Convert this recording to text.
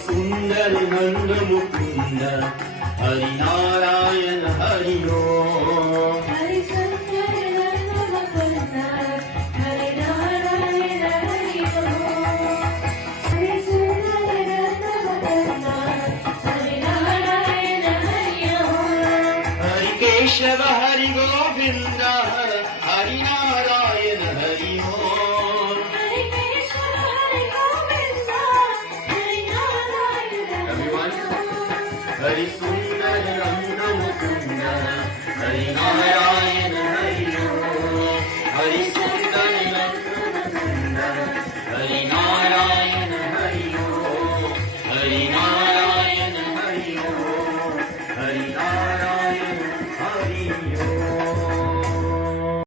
सुंदर नंद मुकुंद हरि नारायण हरि ओम। हरि सुंदर नंद मुकुंद हरि नारायण हरि ओम। हरि सुंदर नंद मुकुंद हरि नारायण हरि ओम। हरि केशव हरि गोविंद हरि नारायण हरि ओम। हरि केशव हरि गोविंद हरि नारायण Everyone, हरि ओम। हरि सुंदर नंद मुकुंद हरि नारायण